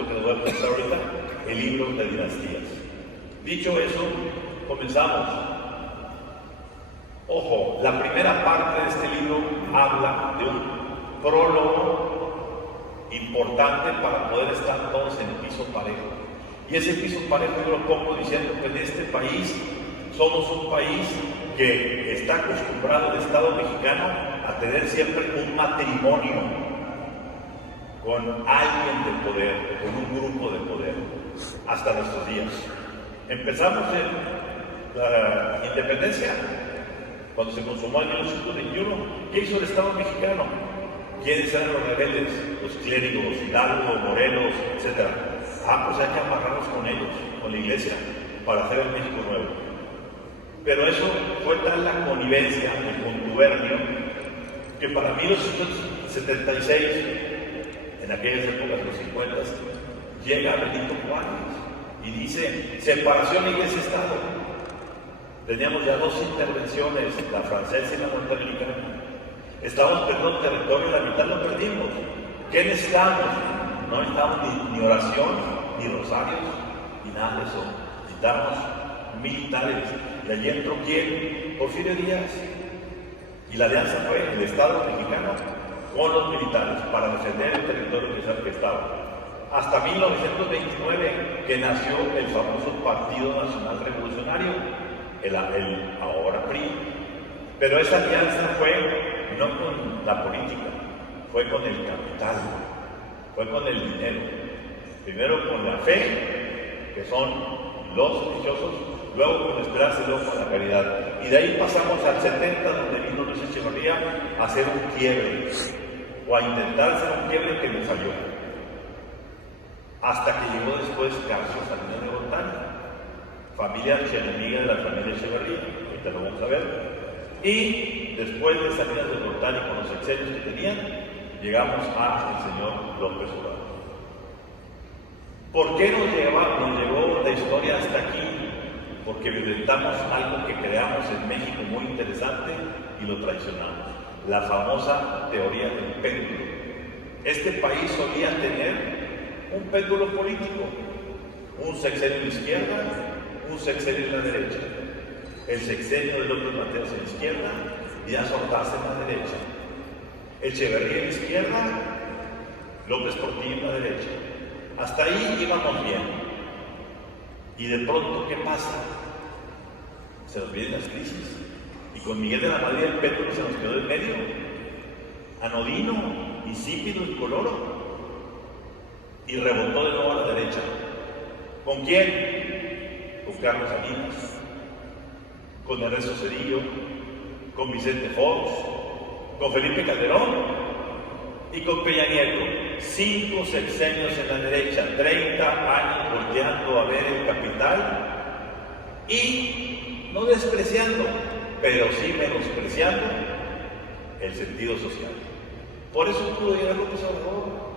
esto que les voy a presentar ahorita, el libro de dinastías. Dicho eso, comenzamos. Ojo, la primera parte de este libro habla de un prólogo importante para poder estar todos en piso parejo. Y ese piso parejo yo lo pongo diciendo que en este país somos un país que está acostumbrado, el Estado mexicano, a tener siempre un matrimonio con alguien de poder, con un grupo de poder, hasta nuestros días. Empezamos en la independencia, cuando se consumó en 1921. ¿Qué hizo el Estado mexicano? ¿Quiénes eran los rebeldes? Los clérigos, Hidalgo, Morelos, etc. Pues hay que amarrarnos con ellos, con la iglesia, para hacer el México nuevo. Pero eso fue tal la connivencia, el contubernio, que para 1876, en aquellas épocas de los 50, llega Benito Juárez y dice: separación iglesia-estado. Teníamos ya dos intervenciones, la francesa y la norteamericana. Estábamos perdiendo territorio, la mitad lo perdimos. ¿Qué necesitamos? No necesitamos ni oración, ni rosarios, ni nada de eso. Necesitamos militares. Y allí entró ¿quién? Porfirio Díaz. Y la alianza fue el Estado mexicano con los militares para defender el territorio que estaba. Hasta 1929, que nació el famoso Partido Nacional Revolucionario, el ahora PRI. Pero esa alianza fue no con la política, fue con el capital, fue con el dinero. Primero con la fe, que son los religiosos, luego con la esperanza y luego con la caridad. Y de ahí pasamos al 70, donde vino Luis Echeverría a hacer un quiebre, o a intentar hacer un quiebre que le falló. Hasta que llegó después Carlos Salinas de Gortari, familia archienemiga de la familia Echeverría, ahorita lo vamos a ver. Y después de Salinas de Gortari, con los exenios que tenían, llegamos al señor López Obrador. ¿Por qué nos llegó la historia hasta aquí? Porque violentamos algo que creamos en México muy interesante y lo traicionamos. La famosa teoría del péndulo. Este país solía tener un péndulo político, un sexenio en la izquierda, un sexenio en la derecha. El sexenio de López Mateos en la izquierda y Díaz Ordaz en la derecha. Echeverría en la izquierda, López Portillo en la derecha. Hasta ahí íbamos bien. Y de pronto, ¿qué pasa? Se nos vienen las crisis. Y con Miguel de la Madrid el péndulo se nos quedó en medio. Anodino, insípido, incoloro. Y rebotó de nuevo a la derecha. ¿Con quién? Con Carlos Salinas, con Ernesto Zedillo, con Vicente Fox, con Felipe Calderón y con Peña Nieto. 5 sexenios en la derecha, 30 años volteando a ver el capital y no despreciando, pero sí menospreciando el sentido social. Por eso pudo llegar López Obrador.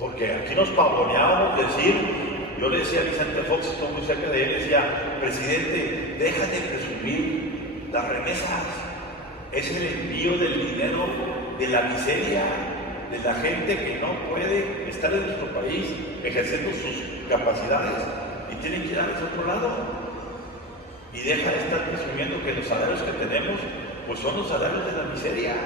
Porque aquí nos pavoneábamos decir, yo le decía a Vicente Fox, estoy muy cerca de él, decía: presidente, deja de presumir las remesas. Es el envío del dinero de la miseria, de la gente que no puede estar en nuestro país ejerciendo sus capacidades y tiene que ir a ese otro lado. Y deja de estar presumiendo que los salarios que tenemos, pues son los salarios de la miseria.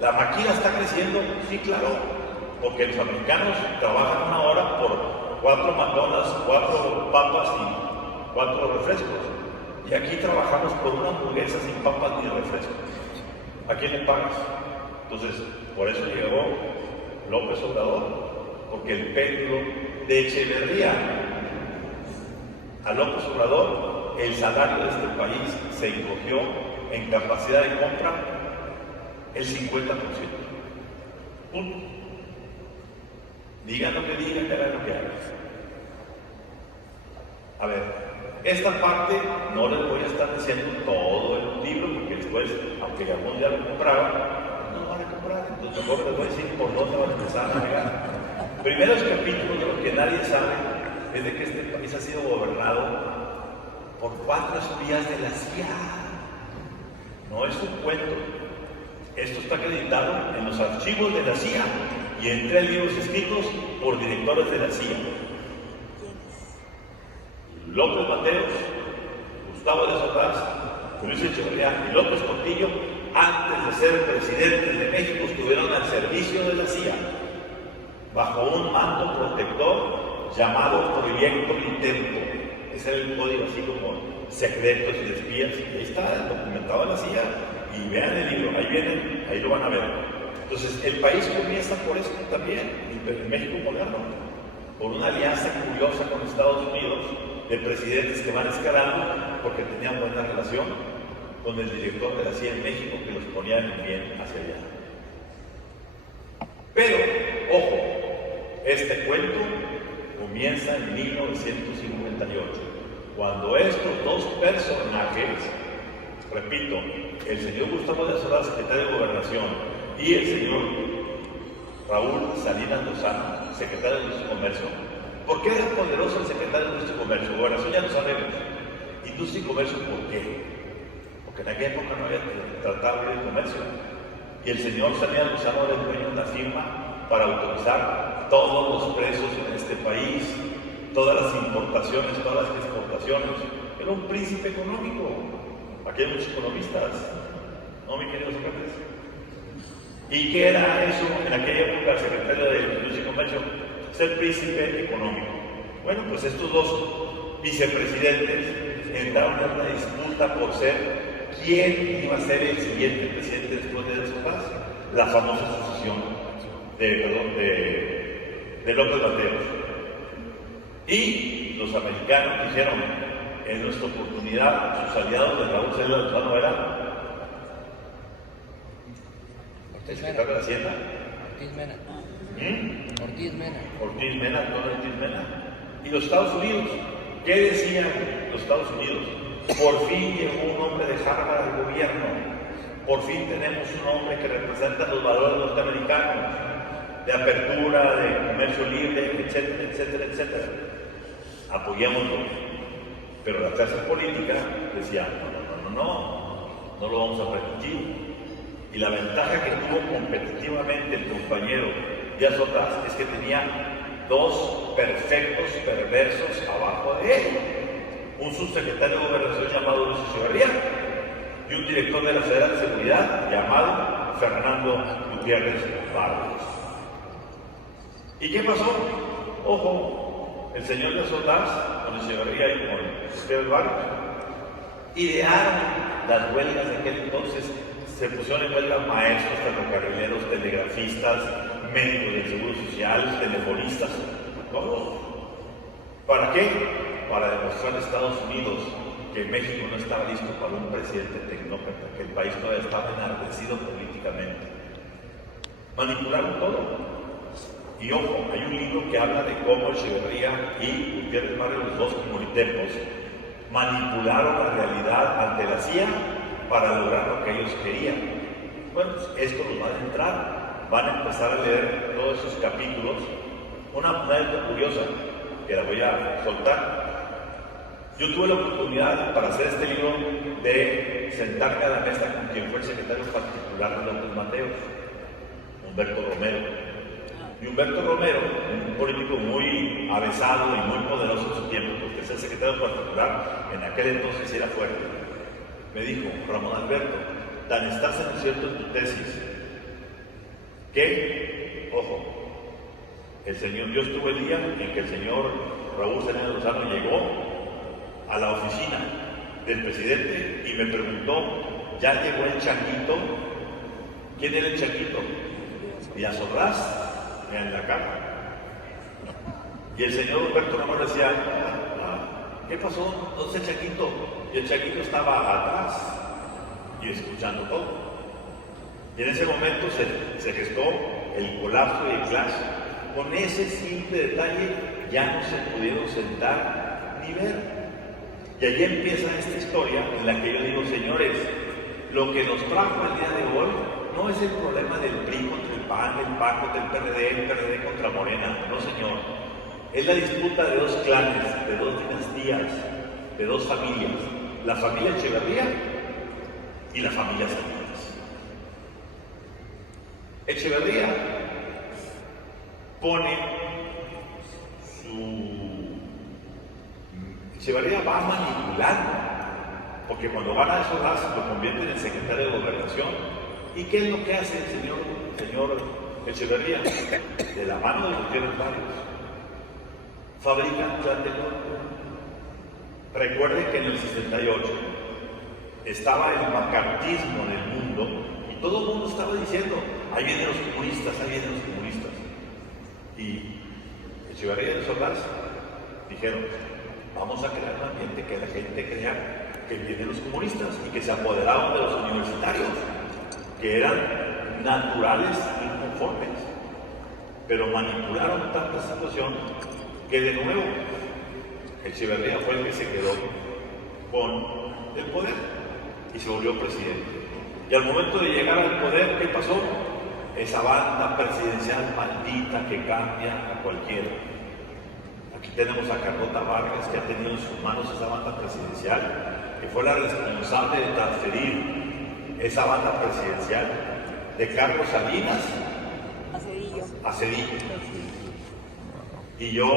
La maquila está creciendo, sí, claro. Porque los americanos trabajan 1 hora por 4 McDonald's, 4 papas y 4 refrescos. Y aquí trabajamos por una hamburguesa sin papas ni refrescos. ¿A quién le pagas? Entonces, por eso llegó López Obrador, porque el péndulo de Echeverría a López Obrador, el salario de este país se encogió en capacidad de compra el 50%. Punto. Digan lo que digan, que hagan lo que hagan. A ver, esta parte no les voy a estar diciendo todo el libro, porque después, aunque algunos ya lo compraron, no lo van a comprar. Entonces mejor les voy a decir por dónde van a empezar a navegar. Primeros capítulos de lo que nadie sabe es de que este país ha sido gobernado por 4 espías de la CIA. No es un cuento. Esto está acreditado en los archivos de la CIA. y en 3 libros escritos por directores de la CIA. López Mateos, Gustavo Díaz Ordaz, Luis Echeverría y López Portillo, antes de ser presidentes de México, estuvieron al servicio de la CIA, bajo un mando protector llamado Proyecto Intento. Ese era el código así como secretos y de espías. Y ahí está documentado en la CIA. Y vean el libro, ahí vienen, ahí lo van a ver. Entonces, el país comienza por esto también, el México moderno, por una alianza curiosa con Estados Unidos, de presidentes que van escalando porque tenían buena relación con el director de la CIA en México, que los ponía bien hacia allá. Pero, ojo, este cuento comienza en 1958, cuando estos 2 personajes, repito, el señor Gustavo Díaz Ordaz, secretario de Gobernación, y el señor Raúl Salinas Lozano, secretario de Industria y Comercio. ¿Por qué era poderoso el secretario de Industria y Comercio? Gobernación ya lo sabemos. Industria y Comercio, ¿por qué? Porque en aquella época no había tratado de comercio. Y el señor Salinas Lozano era el dueño de una firma para autorizar todos los precios en este país, todas las importaciones, todas las exportaciones. Era un príncipe económico. Aquí hay muchos economistas, ¿no, mi querido Sócrates? ¿Y qué era eso en aquella época el secretario de Industria y Comercio? Ser príncipe económico. Bueno, pues estos 2 vicepresidentes entraron en una disputa por ser quién iba a ser el siguiente presidente después de Díaz Ordaz, la famosa sucesión de López Mateos. Y los americanos dijeron, en nuestra oportunidad, sus aliados de Raúl Salinas Lozano eran el secretario de Hacienda, Ortiz Mena. Ortiz Mena, Antonio Ortiz Mena. Y los Estados Unidos, ¿qué decían los Estados Unidos? Por fin llegó un hombre de Harvard al gobierno. Por fin tenemos un hombre que representa los valores norteamericanos, de apertura, de comercio libre, etcétera, etcétera, etcétera. Apoyémoslo. Pero la clase política decía, no lo vamos a permitir. Y la ventaja que tuvo competitivamente el compañero Díaz Ordaz es que tenía 2 perfectos perversos abajo de él. Un subsecretario de Gobernación llamado Luis Echeverría y un director de la Federal de Seguridad llamado Fernando Gutiérrez Barrios. ¿Y qué pasó? Ojo, el señor Díaz Ordaz, con Echeverría y con Gutiérrez Barrios, idearon las huelgas de aquel entonces. Se pusieron en huelga maestros, ferrocarrileros, telegrafistas, médicos del Seguro Social, telefonistas, todos. ¿Para qué? Para demostrar a Estados Unidos que México no estaba listo para un presidente tecnócrata, que el país todavía estaba enardecido políticamente. Manipularon todo. Y ojo, hay un libro que habla de cómo Echeverría y Gutiérrez Barrios, los 2 comunitempos, manipularon la realidad ante la CIA para lograr lo que ellos querían. Bueno, pues esto los va a entrar, van a empezar a leer todos esos capítulos. Una anécdota curiosa que la voy a soltar. Yo tuve la oportunidad para hacer este libro de sentarme a la mesa con quien fue el secretario particular de López Mateos, Humberto Romero. Y Humberto Romero, un político muy avesado y muy poderoso en su tiempo, porque ser secretario particular en aquel entonces era fuerte, me dijo, Ramón Alberto, tan estás en cierto en tu tesis, que, ojo, yo estuve el día en que el señor Raúl Salinas Lozano llegó a la oficina del presidente y me preguntó, ¿ya llegó el changuito? ¿Quién era el changuito? Díaz Ordaz, en la cama. Y el señor Humberto Romero decía, ¿qué pasó? ¿Dónde está el changuito? Y el changuito estaba atrás y escuchando todo. Y en ese momento se gestó el colapso y el clash. Con ese simple detalle ya no se pudieron sentar ni ver. Y allí empieza esta historia en la que yo digo, señores, lo que nos trajo al día de hoy no es el problema del PRI contra el PAN, el PAN contra el PRD contra Morena, no señor. Es la disputa de 2 clanes, de 2 dinastías, de 2 familias. La familia Echeverría y la familia Salinas. Echeverría pone Echeverría va manipulando, porque cuando van a esos lazos lo convierten en secretario de Gobernación. ¿Y qué es lo que hace el señor Echeverría? De la mano de Gutiérrez Barrios, fabrican Tlatelolco. Recuerden que en el 68 estaba el macartismo en el mundo y todo el mundo estaba diciendo, ahí vienen los comunistas, ahí vienen los comunistas. Y Echeverría y Solás dijeron, vamos a crear un ambiente que la gente crea que vienen los comunistas y que se apoderaban de los universitarios, que eran naturales y inconformes, pero manipularon tanta situación que de nuevo Echeverría fue el que se quedó con el poder y se volvió presidente. Y al momento de llegar al poder, ¿qué pasó? Esa banda presidencial maldita que cambia a cualquiera. Aquí tenemos a Carlota Vargas, que ha tenido en sus manos esa banda presidencial, que fue la responsable de transferir esa banda presidencial de Carlos Salinas a Zedillo. Y yo,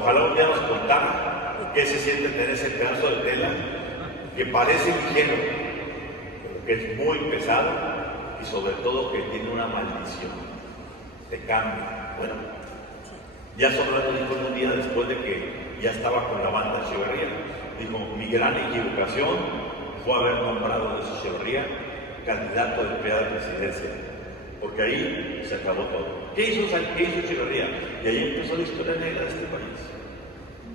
ojalá un día nos contara qué se siente tener ese pedazo de tela que parece ligero, pero que es muy pesado y sobre todo que tiene una maldición de cambio. Bueno, ya Sobrado dijo un día después de que ya estaba con la banda Echeverría, dijo, mi gran equivocación fue haber nombrado a Echeverría candidato de la presidencia, porque ahí se acabó todo. ¿Qué hizo Echeverría? Y ahí empezó la historia negra de este país.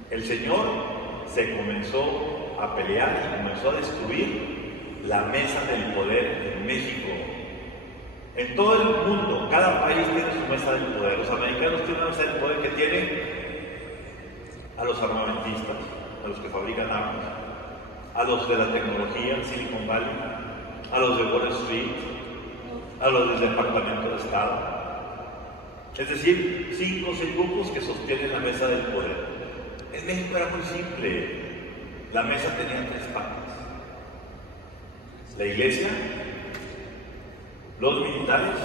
El señor se comenzó a pelear y comenzó a destruir la mesa del poder en México. En todo el mundo, cada país tiene su mesa del poder. Los americanos tienen una mesa del poder que tiene a los armamentistas, a los que fabrican armas, a los de la tecnología, Silicon Valley, a los de Wall Street, a los del Departamento de Estado. Es decir, 5 o 6 grupos que sostienen la mesa del poder. En México era muy simple. La mesa tenía 3 patas. La iglesia, los militares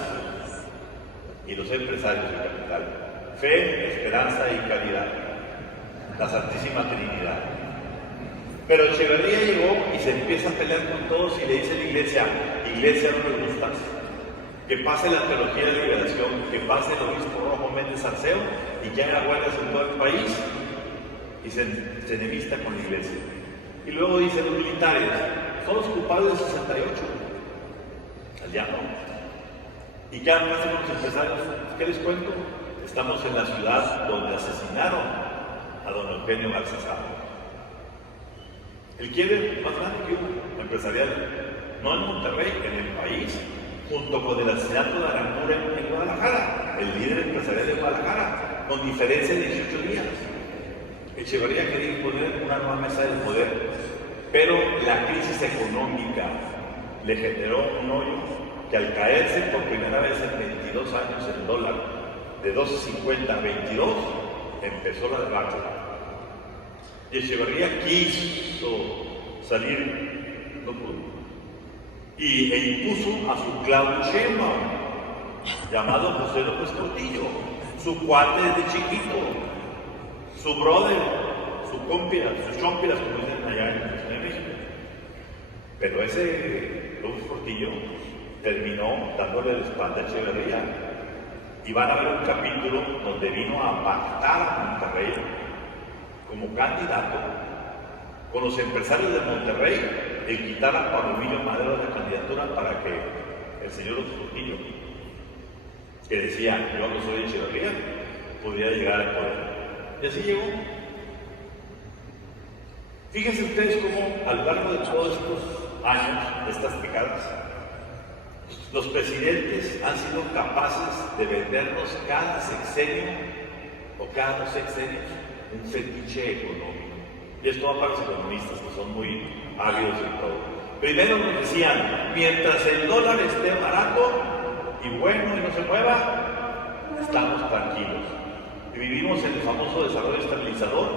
y los empresarios del capital. Fe, esperanza y caridad. La Santísima Trinidad. Pero Echeverría llegó y se empieza a pelear con todos y le dice a la iglesia, iglesia no me gustas, que pase la teología de liberación, que pase el obispo Rojo Méndez Arceo y que haga huelgas en todo el país, y se enemista con la iglesia. Y luego dicen los militares, son los culpables del 68, allá no. ¿Y qué han pasado con los empresarios? ¿Qué les cuento? Estamos en la ciudad donde asesinaron a don Eugenio Balsasar. El quiebre más grande que hubo, empresarial, no en Monterrey, en el país, junto con el asesinato de Aranguren en Guadalajara, el líder empresarial de Guadalajara, con diferencia de 18 días. Echeverría quería imponer una nueva mesa del poder, pero la crisis económica le generó un hoyo que al caerse por primera vez en 22 años el dólar, de 12.50 a 22, empezó la debacle. Y Echeverría quiso salir, no pudo. E impuso a su Claudio Sheinbaum, llamado José López Portillo, su cuate desde chiquito, su brother, su compia, sus chompiras, como dicen allá en México. Pero ese López Portillo terminó dándole la espalda a Echeverría. Y van a ver un capítulo donde vino a pactar a Monterrey como candidato con los empresarios de Monterrey, el quitar a Pablo Emilio Madero de la candidatura para que el señor López Portillo, que decía, yo no soy Echeverría, pudiera llegar al poder. Y así llegó. Fíjense ustedes cómo a lo largo de todos estos años, de estas décadas, los presidentes han sido capaces de vendernos cada sexenio o cada 2 sexenios un fetiche económico. Y esto va para los economistas que son muy ávidos en todo. Primero nos decían, mientras el dólar esté barato y bueno y no se mueva, estamos tranquilos. Y vivimos en el famoso desarrollo estabilizador,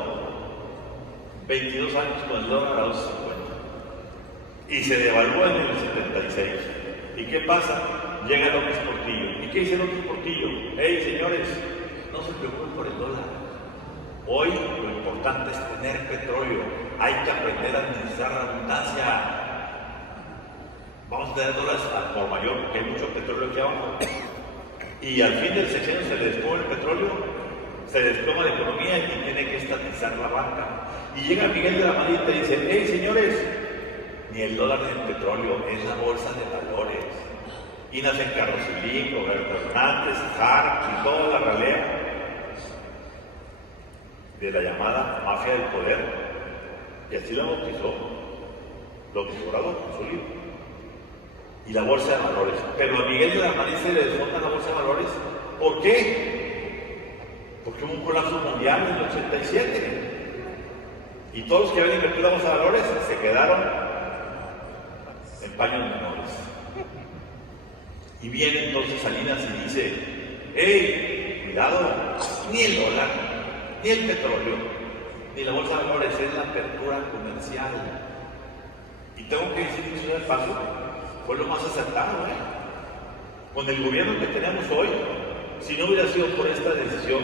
22 años con el dólar a 2.50. Y se devaluó en el 76. ¿Y qué pasa? Llega López Portillo. ¿Y qué dice López Portillo? ¡Hey, señores! no se preocupen por el dólar. Hoy lo importante es tener petróleo. Hay que aprender a administrar la abundancia. Vamos a tener dólares por mayor porque hay mucho petróleo aquí abajo. Y al fin del sexenio se le desploma el petróleo, se desploma la economía y tiene que estatizar la banca. Y llega Miguel de la Madrid y te dice: hey señores, ni el dólar ni el petróleo, es la bolsa de valores. Y nacen Carlos Slim, Roberto Hernández, Hark y toda la ralea de la llamada mafia del poder. Y así la bautizó López Obrador con su libro. Y la bolsa de valores. Pero a Miguel de la Madrid se le desmonta la bolsa de valores. ¿Por qué? Porque hubo un colapso mundial en el 87. Y todos los que habían invertido la bolsa de valores se quedaron en paños menores. Y viene entonces Salinas y dice: hey, cuidado, ni el dólar, ni el petróleo, ni la bolsa de valores, es la apertura comercial. Y tengo que decir que eso de paso fue lo más acertado, Con el gobierno que tenemos hoy, si no hubiera sido por esta decisión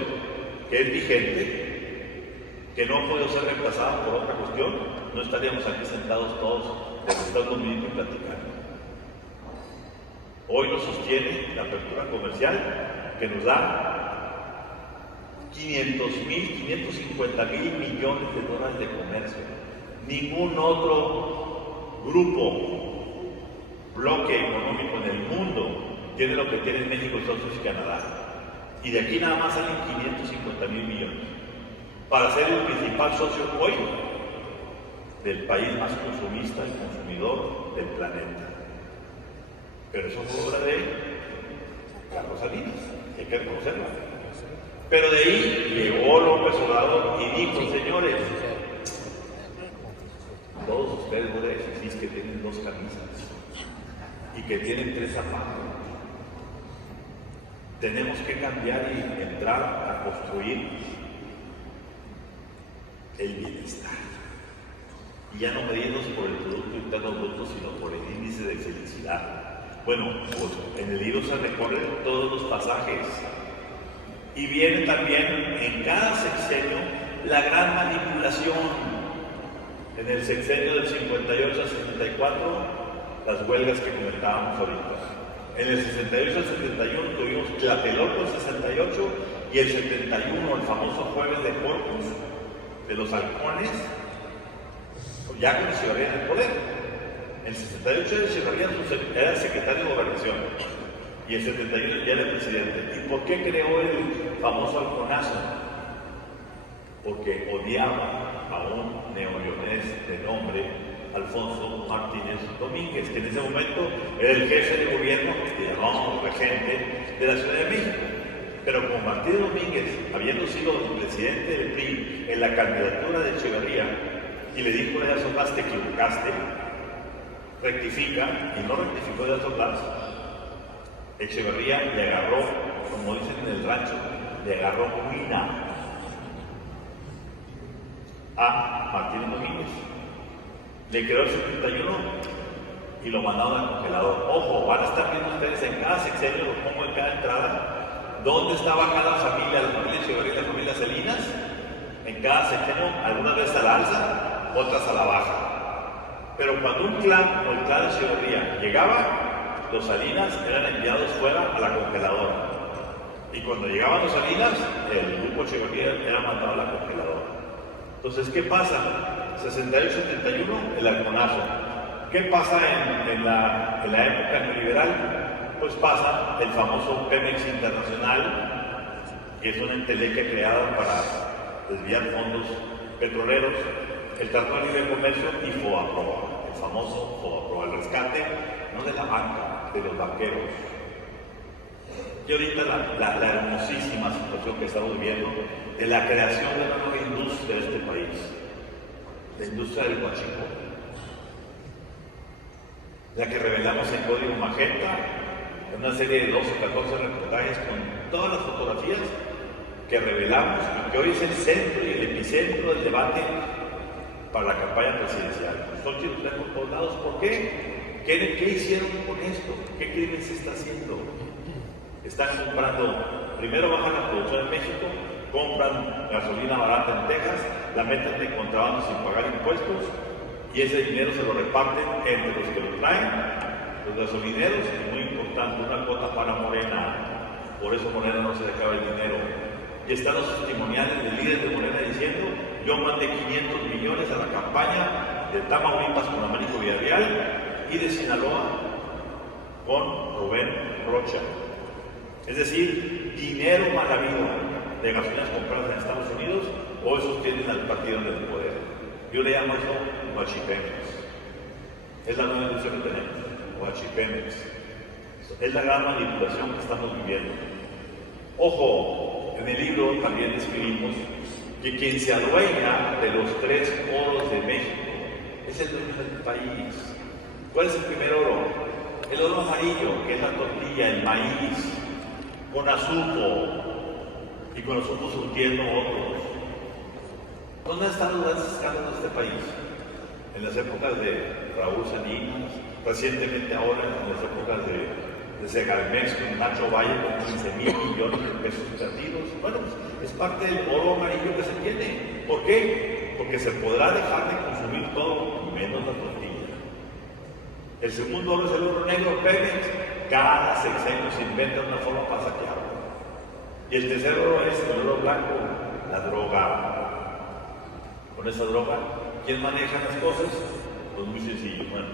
que es vigente, que no ha podido ser reemplazada por otra cuestión, no estaríamos aquí sentados todos, estando viviendo y platicando. Hoy nos sostiene la apertura comercial que nos da 550,000 millones de dólares de comercio. Ningún otro grupo, bloque económico en el mundo tiene lo que tienen México, Estados Unidos y Canadá. Y de aquí nada más salen 550,000 millones. Para ser el principal socio hoy del país más consumista y consumidor del planeta. Pero eso fue obra de Carlos Salinas, hay que reconocerlo. Pero de ahí llegó López Obrador y dijo: señores, todos ustedes voy a decir que tienen 2 camisas y que tienen 3 zapatos. Tenemos que cambiar y entrar a construir el bienestar. Y ya no medirnos por el Producto Interno Bruto, sino por el índice de felicidad. Bueno, pues en el libro se recorren todos los pasajes. Y viene también en cada sexenio la gran manipulación. En el sexenio del 58 al 74, las huelgas que comentábamos ahorita. En el 68 al 71 tuvimos Tlatelolco el 68 y el 71 el famoso jueves de Corpus de los halcones, ya con Echeverría en el poder. El 68 Echeverría era secretario de Gobernación y el 71 ya era el presidente. ¿Y por qué creó el famoso halconazo? Porque odiaba a un neoleonés de nombre Alfonso Martínez Domínguez, que en ese momento era el jefe de gobierno, digamos, regente de la Ciudad de México. Pero como Martínez Domínguez, habiendo sido el presidente del PRI en la candidatura de Echeverría, y le dijo a Díaz Ordaz: te equivocaste, rectifica, y no rectificó Díaz Ordaz, Echeverría le agarró, como dicen en el rancho, le agarró ruina a Martínez Domínguez. Le creó el 71 y lo mandaron al congelador. Ojo, van a estar viendo ustedes en cada sexenio, lo pongo en cada entrada, dónde estaba cada familia, la familia Echeverría y la familia Salinas. En cada sexenio, algunas veces a la alza, otras a la baja. Pero cuando un clan o el clan de Echeverría llegaba, los Salinas eran enviados fuera a la congeladora. Y cuando llegaban los Salinas, el grupo Echeverría era mandado a la congeladora. Entonces, ¿qué pasa? 68-71, el halconazo. ¿Qué pasa en la época neoliberal? Pues pasa el famoso Pemex Internacional, que es una entelequia creada para desviar fondos petroleros, el Tratado de Libre Comercio y FOAPROA, el famoso FOAPROA, el rescate no de la banca, de los banqueros. Y ahorita la hermosísima situación que estamos viviendo de la creación de una nueva industria de este país, la industria del huachicoleo, la que revelamos en Código Magenta, en una serie de 12 o 14 reportajes con todas las fotografías que revelamos y que hoy es el centro y el epicentro del debate para la campaña presidencial. Son chicos por todos lados. ¿Por qué? ¿Qué hicieron con esto? ¿Qué crimen se está haciendo? Están comprando Primero bajan la producción en México, compran gasolina barata en Texas, la meten de contrabando sin pagar impuestos y ese dinero se lo reparten entre los que lo traen, los gasolineros, y muy importante, una cuota para Morena. Por eso Morena no se le acaba el dinero. Y están los testimoniales del líder de Morena diciendo: yo mandé 500 millones a la campaña de Tamaulipas con Américo Villarreal y de Sinaloa con Rubén Rocha. Es decir, dinero mal habido de gasolinas compradas en Estados Unidos, o esos tienen al partido en el poder. Yo le llamo eso Huachipemex. Es la nueva industria que tenemos, Huachipemex. Es la gran manipulación que estamos viviendo. Ojo, en el libro también escribimos que quien se adueña de los 3 oros de México es el dueño del país. ¿Cuál es el primer oro? El oro amarillo, que es la tortilla, el maíz, con azúcar, y con nosotros surtiendo otros. ¿Dónde están los grandes escándalos de este país? En las épocas de Raúl Salinas, recientemente ahora en las épocas de Segalmex con Nacho Valle con 15,000 millones de pesos perdidos. Bueno, pues es parte del oro amarillo que se tiene. ¿Por qué? Porque se podrá dejar de consumir todo, menos la tortilla. El segundo oro es el oro negro, Pemex. Cada sexenio se inventa una forma para saquearlo. Y el tercer oro es el oro blanco, la droga. Con esa droga, ¿quién maneja las cosas? Pues muy sencillo. Bueno,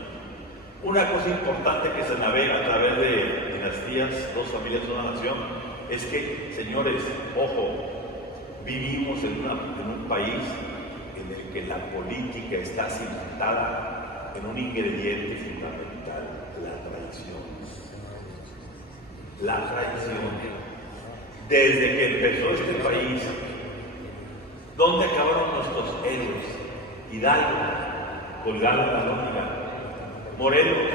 una cosa importante que se navega a través de dinastías, 2 familias, una nación, es que, señores, ojo, vivimos en un país en el que la política está cimentada en un ingrediente fundamental: la traición. La traición. Desde que empezó este país, ¿dónde acabaron nuestros héroes? Hidalgo, colgado en la lógica. Morelos,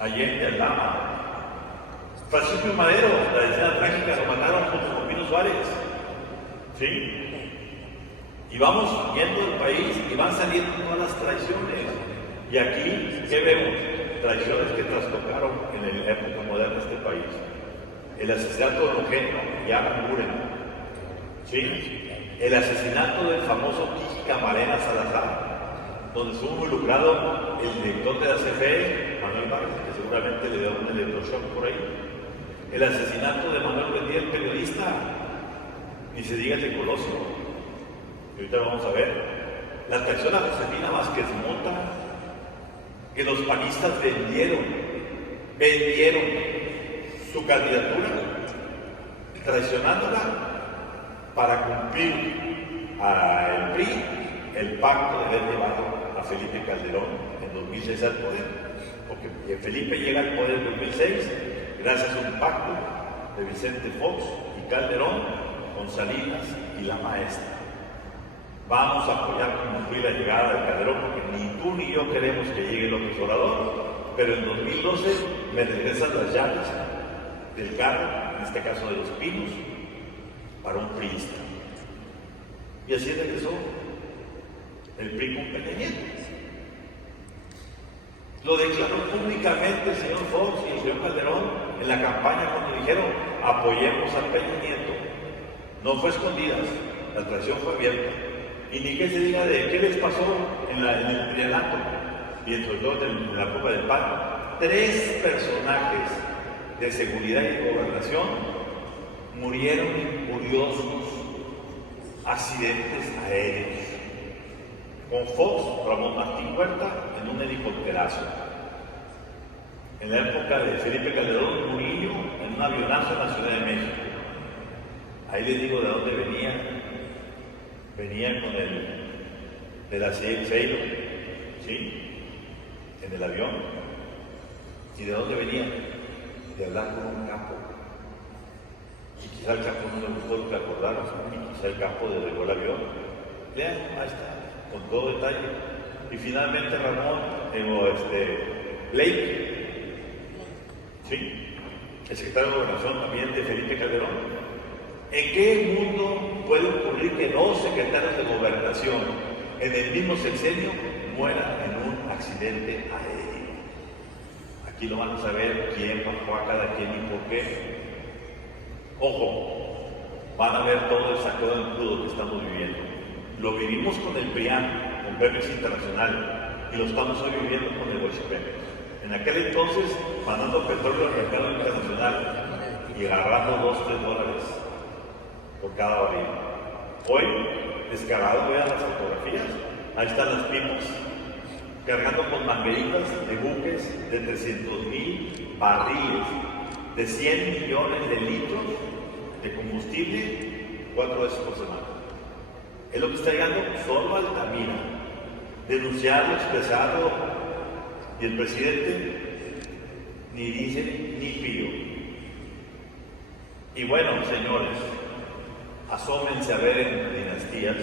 Allende, Aldama, Francisco y Madero, la escena trágica, lo mataron junto con Pino Suárez. ¿Sí? Y vamos viendo el país y van saliendo todas las traiciones. Y aquí, ¿qué vemos? Traiciones que trastocaron en la época moderna de este país. El asesinato de Eugenio y Alan Buren. ¿Sí? El asesinato del famoso Kiki Camarena Salazar, donde estuvo involucrado el director de la CFE, Manuel Vargas, que seguramente le dio un electroshock por ahí. El asesinato de Manuel Buendía, el periodista, ni se diga el de Colosio. Y ahorita vamos a ver. La traición a Josefina Vázquez Mota, que los panistas vendieron su candidatura, traicionándola para cumplir al PRI el pacto de haber llevado a Felipe Calderón en 2006 al poder, porque Felipe llega al poder en 2006 gracias a un pacto de Vicente Fox y Calderón con Salinas y la maestra. Vamos a apoyar cumplir la llegada de Calderón, porque ni tú ni yo queremos que llegue López Obrador, pero en 2012 me regresan las llaves del carro, en este caso de Los Pinos, para un priista. Y así regresó el PRI con Peña Nieto. Lo declaró públicamente el señor Fox y el señor Calderón en la campaña cuando dijeron: apoyemos a Peña Nieto. No fue escondidas, la traición fue abierta. Y ni que se diga de qué les pasó en el trianato y sobre todo en la Copa del PAN. 3 personajes de seguridad y gobernación murieron en curiosos accidentes aéreos. Con Fox, Ramón Martín Huerta en un helicópterazo. En la época de Felipe Calderón, Murillo en un avionazo en la Ciudad de México. Ahí les digo de dónde venía. Venía con de la Seilo, ¿sí? En el avión. ¿Y de dónde venía? De hablar con un capo. Y quizá el capo no le gustó lo que acordaron, y quizá el capo derribó el avión. Lean, ahí está, con todo detalle. Y finalmente Ramón, Blake, ¿sí? El secretario de Gobernación también de Felipe Calderón. ¿En qué mundo puede ocurrir que 2 secretarios de Gobernación en el mismo sexenio mueran en un accidente aéreo? Aquí lo van a saber quién bajó a cada quien y por qué. Ojo, van a ver todo el saqueo del crudo que estamos viviendo. Lo vivimos con el PRIAM, con Pemex Internacional, y lo estamos hoy viviendo con el Huachipemex. En aquel entonces, mandando petróleo al mercado internacional y agarrando $2, $3 por cada barril. Hoy, descarado, vean las fotografías, ahí están las pipas, cargando con mangueritas de buques de 300,000 barriles, de 100 millones de litros de combustible 4 veces por semana. Es lo que está llegando solo Altamira. Denunciado, expresado, y el presidente ni dice ni pío. Y bueno, señores, asómense a ver en dinastías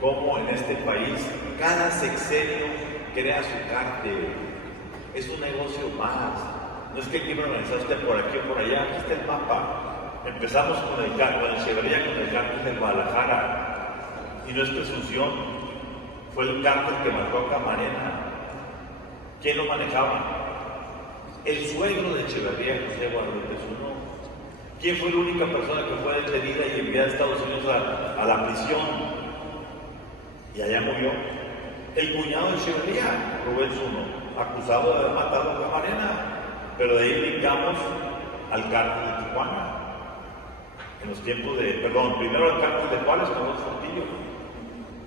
cómo en este país cada sexenio crea su cártel. Es un negocio más. No es que el crimen organizado esté por aquí o por allá, aquí está el mapa. Empezamos con el Echeverría, con el cártel del Guadalajara. Y no es presunción, fue el cártel que mató a Camarena. ¿Quién lo manejaba? El suegro de Echeverría, José Guadalupe Zuno. ¿Quién fue la única persona que fue detenida y enviada a Estados Unidos a la prisión? Y allá murió. El cuñado de Echeverría, Rubén Zuno, acusado de haber matado a Camarena. Pero de ahí brincamos al cártel de Tijuana. En los tiempos de, primero al cártel de Juárez con los Portillo,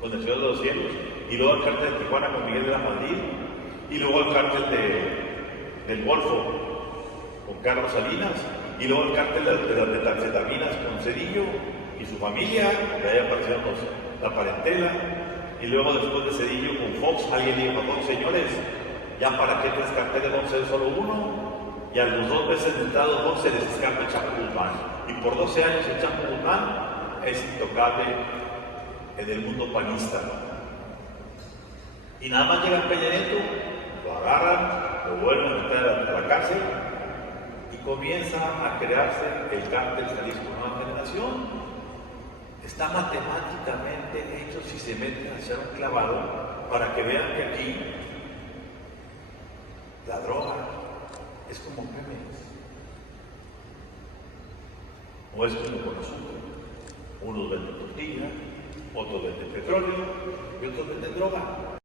con el Señor de los Cielos, y luego al cártel de Tijuana con Miguel de la Madrid, y luego al cártel del Golfo con Carlos Salinas, y luego el cártel de las metanfetaminas con Cedillo y su familia, que ahí aparecieron la parentela, y luego después de Cedillo con Fox. Alguien dijo: Fox, señores, ya para qué 3 carteles, vamos a ser solo uno. Y a los 2 veces de entrado Fox se les escapa el Chapo Guzmán, y por 12 años el Chapo Guzmán es intocable en el mundo panista. Y nada más llega Peña Nieto, lo agarran, lo vuelven a meter a la cárcel, y comienza a crearse el cártel Jalisco Nueva Generación. Está matemáticamente hecho si se meten a hacer un clavado para que vean que aquí la droga es como Pemex, o es como con nosotros. Unos venden tortilla, otros venden petróleo y otros venden droga.